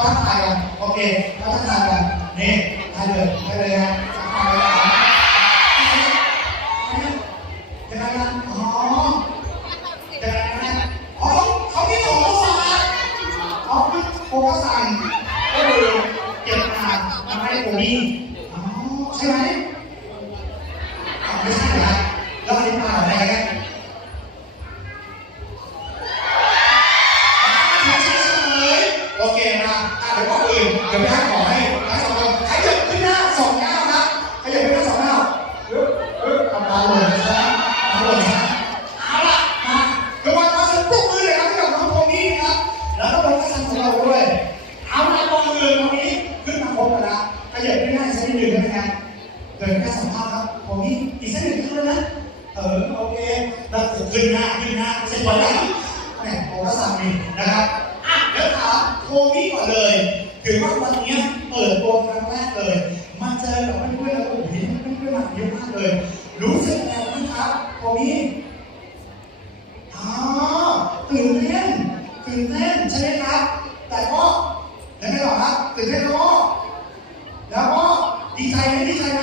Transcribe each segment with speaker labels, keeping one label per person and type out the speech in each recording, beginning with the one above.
Speaker 1: เขาทักทายกันโอเคเขาทักทายกันนี่ได้เลยได้เลยฮะทักทายกันยังไงนะอ๋อยังไงนะอ๋อเขาไม่ถูกภาษากอ๋อคือโคก็สั่งก็เลยเก็บงานมาให้ผมนี่อ๋อใช่ไหมอ้าวไม่ใช่เหรอแล้วอันนี้มาอะไรกัน โอเคนะอะเดี๋ยวก่อนอื่นเดี๋ยวพี่ให้ขอให้ทั้งสองคนขยับขึ้นหน้าสองก้าวครับขยับขึ้นหน้าสองก้าวเอ๊บเอ๊บทำตาหล่นนะจ๊ะตาหล่นนะเอาล่ะมาเดี๋ยววันมาเสร็จปรบมือเลยครับให้กับน้องโทนี่นะครับ แล้วก็น้องกระสันของเราด้วย เอาละลงมือตรงนี้ขึ้นมาพบกันนะขยับขึ้นหน้าอีกสักนิดหนึ่งได้ไหมครับเดินแค่สองก้าวครับโทนี่อีกสักหนึ่งก้าวนะ เออโอเคแล้วขึ้นหน้าขึ้นหน้าเสร็จก่อนแล้วแหมโอ้ก็สั่งนี่นะครับ อะเดี๋ยว โทมี่ก่อนเลยถือว่าวันนี้เปิดตัวครั้งแรกเลย มาเจอกับเพื่อนๆแล้วโอ้โหเห็นเพื่อนๆมาเยอะมากเลย รู้สึกยังไงบ้างครับโทมี่อ๋อตื่นเต้นตื่นเต้นใช่ไหมครับ แต่ก็ยังไงหรอครับตื่นเต้นแล้วก็แล้วก็ดีใจไหมดีใจไหม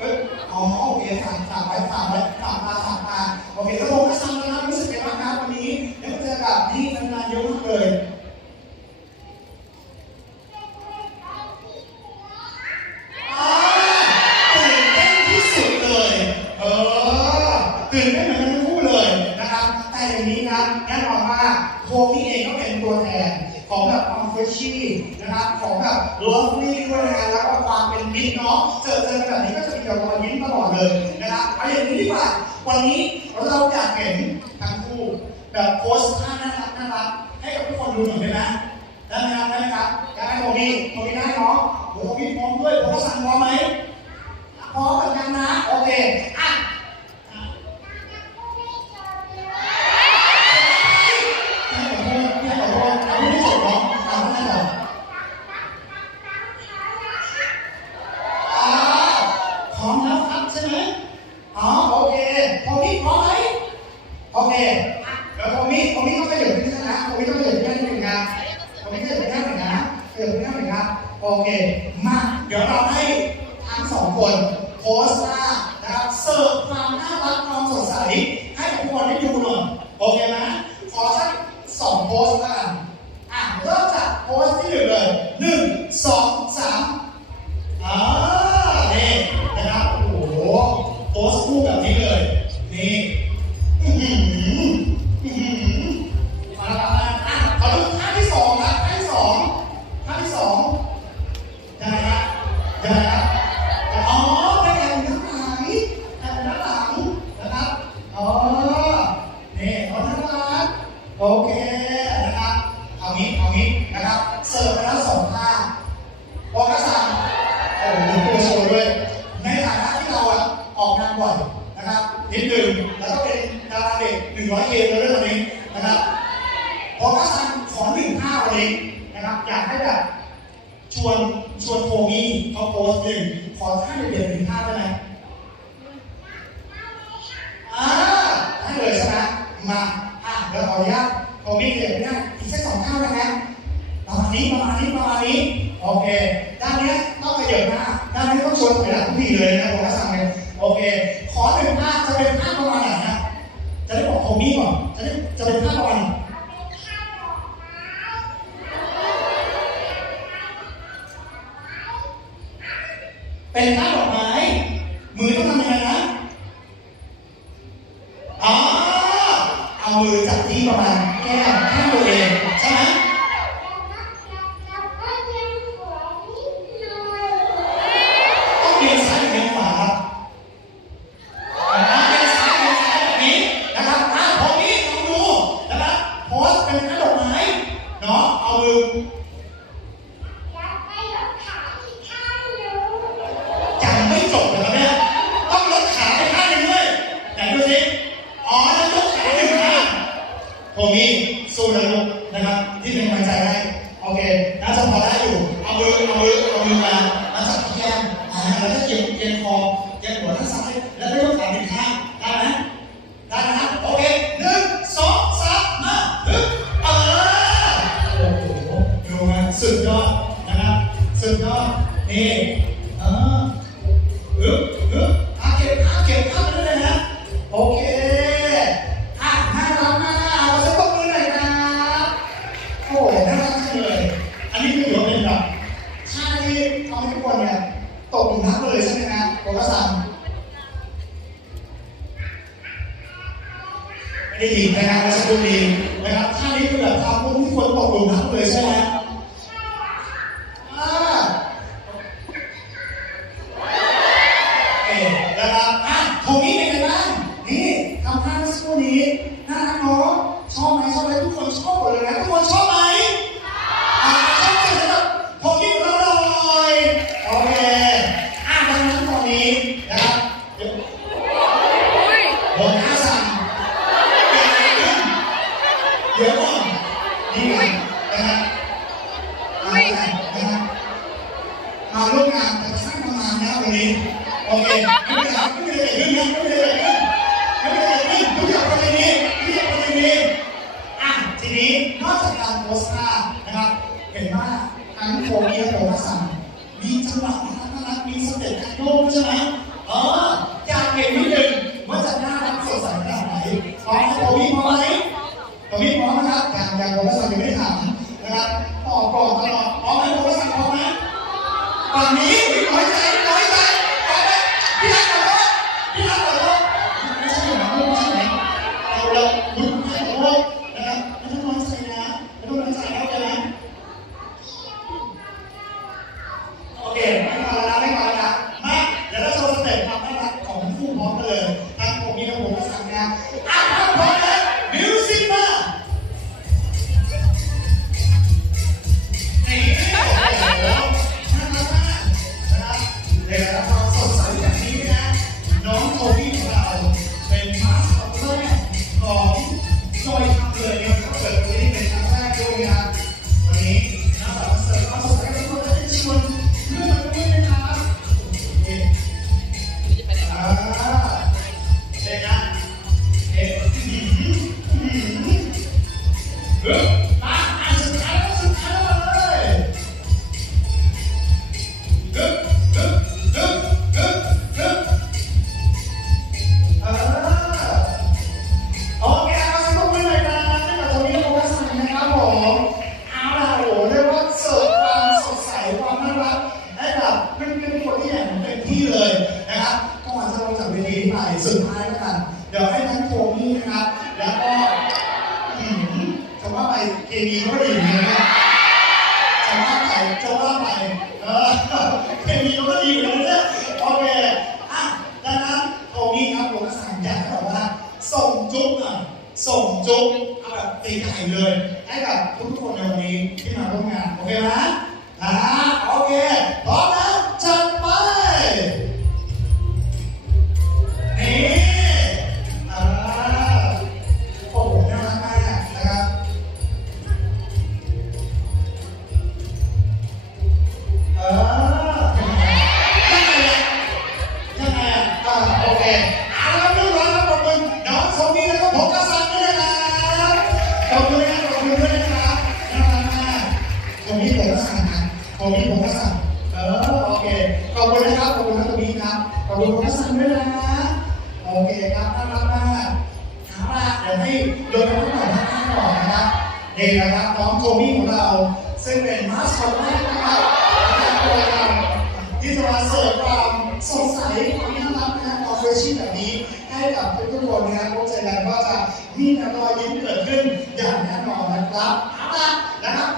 Speaker 1: เอ้ยอ๋อโอเคสั่งสั่งไว้สั่งไว้สั่งมาสั่งมาโอเคแล้วผมก็สั่งนะครับรู้สึกยังไงบ้างครับวันนี้ได้มาเจอกับนี่นานๆเยอะมากเลยอ่าตื่นเต้นที่สุดเลย เออ ตื่นเต้นเหมือนกันทั้งคู่เลยนะครับ แต่อย่างนี้นะแน่นอนว่าโคมี่เองก็เป็นตัวแทนของแบบความเฟรชชี่นะครับของแบบเลิฟลี่ด้วยนะแล้วก็ความเป็นมิตรเนาะเจอเจอแบบนี้ก็จะมีแต่รอยยิ้มตลอดเลยนะครับเอาอย่างนี้ดีกว่าวันนี้เราอยากเห็นทั้งคู่แบบโพสท่าน่ารักน่ารักให้กับทุกคนดูหน่อยได้ไหมได้ไหมครับได้ไหมครับได้ไหมโทมี่โทมี่ได้เนาะโอ้โหโทมี่พร้อมด้วยผมก็สั่งพร้อมไหมพร้อมเหมือนกันนะโอเคอะ โอเคอะเดี๋ยวพอมี่พอมี่ต้องขยับขึ้นนะพอมี่ต้องขยับขึ้นหนึ่งนะพอมี่ขยับขึ้นหนึ่งนะขยับขึ้นหนึ่งนะโอเค มาเดี๋ยวเราให้ทั้งสองคนโพสต์หน้านะครับเสิร์ฟความน่ารักความสดใสให้กับทุกคนได้ดูหน่อยโอเคไหมขอสัก สองโพสต์แล้วกันอะเริ่มจากโพสต์ที่หนึ่งเลยหนึ่งสองสามอ่านี่นะครับ โอ้โห โพสต์คู่แบบนี้เลย นี่อื้อหืออื้อหือมาแล้วมาแล้วอะขอดูท่าที่สองครับท่าที่สองท่าที่สองยังไงครับยังไงครับอ๋อเป็นแอบอยู่ด้านหลังแอบอยู่ด้านหลังนะครับ อ๋อ นี่เขาน่ารัก โอเคนะครับ เอางี้ เอางี้นะครับ เสิร์ฟไปแล้วสองท่าพอกระสังโอ้โหตัวโชว์ด้วย ในฐานะที่เราอะออกงานบ่อยนะครับนิดหนึ่งแล้วก็เป็นดาราเด็กหนึ่งร้อยเกมเลยเรื่องวันนี้นะครับ พอกระสังขอหนึ่งท่าวันนี้นะครับ อยากให้แบบชวนชวนโคมี่เขาโพสต์ห นึ่งขอท่าเด็ดๆหนึ่งท่าได้ไหมอ่าได้เลยใช่ไหมมาอะเดี๋ยวขออนุญาตผมมีเดียวนะอีกแค่สองข้าวนะฮะประมาณนี้ประมาณนี้ประมาณนี้โอเคด้านนี้ต้องขยับหน้าด้านนี้ต้องชวนถอหลังพี่เลยนะผมก็สั่งเลยโอเค ขอหนึ่งท่าจะเป็นท่าประมาณไหนนะ จะได้บอกโทมี่ก่อน จะได้จะเป็นท่าประมาณไหน เ comigo ในหญิงนะฮะราชบุรีนะครับท่านี้เป็นแบบทำมุ่งที่คนตกหลุมรักเลยใช่ไหมนะครับอะตรงนี้ ห็นว่าทั้งโคเรียโอสั่มีจังหวะน่ารักมีสเต็ปการโลกใช่ไหมเอออยากเห็นนิดนึงว่าจะน่ารักสดใสขนาดไหนพร้อมโควีพร้อมไหมโควีพร้อมนะครับการกางโควีสั่งยังไม่ถามนะครับตอบก่อนตลอดพร้อมไหมโคสั่งพร้อมไหมฝั่งนี้ไม่น้อยใจ นี้ไปสุดท้ายแล้วกัน เดี๋ยวให้ทั้งโทนี่นะครับ แล้วก็หืมจะว่าไปเคมีก็ดีนะครับจะว่าไปจะว่าไปเออเคมีก็ดีอยู่แล้วเนี่ยโอเคอะดังนั้นโทนี่ครับผมก็สั่งอยากบอกว่า ส่งจุ๊บหน่อส่งจุ๊บเอาแบบตีไก่เลยให้กับทุกคนในวันนี้ที่มาร่วมงานโอเคไหมอ่าโอเคพร้อมแล้วจัด ขอบคุณคุณทัศน์ด้วยนะโอเคครับน่ารักมากเอาละเดี๋ยวให้โยนไปทุกหน่อยท่านก่อนนะครับนี่นะครับน้องโทมี่ของเราซึ่งเป็นมาสคอตแรกนะครับจากโปรแกรมที่จะมาเสิร์ฟความสงสัยความน่ารักนะความเฟรชชี่แบบนี้ให้กับทุกๆคนนะครับพวกใจกันก็จะมีแต่รอยยิ้มเกิดขึ้นอย่างแน่นอนนะครับเอาละนะครับ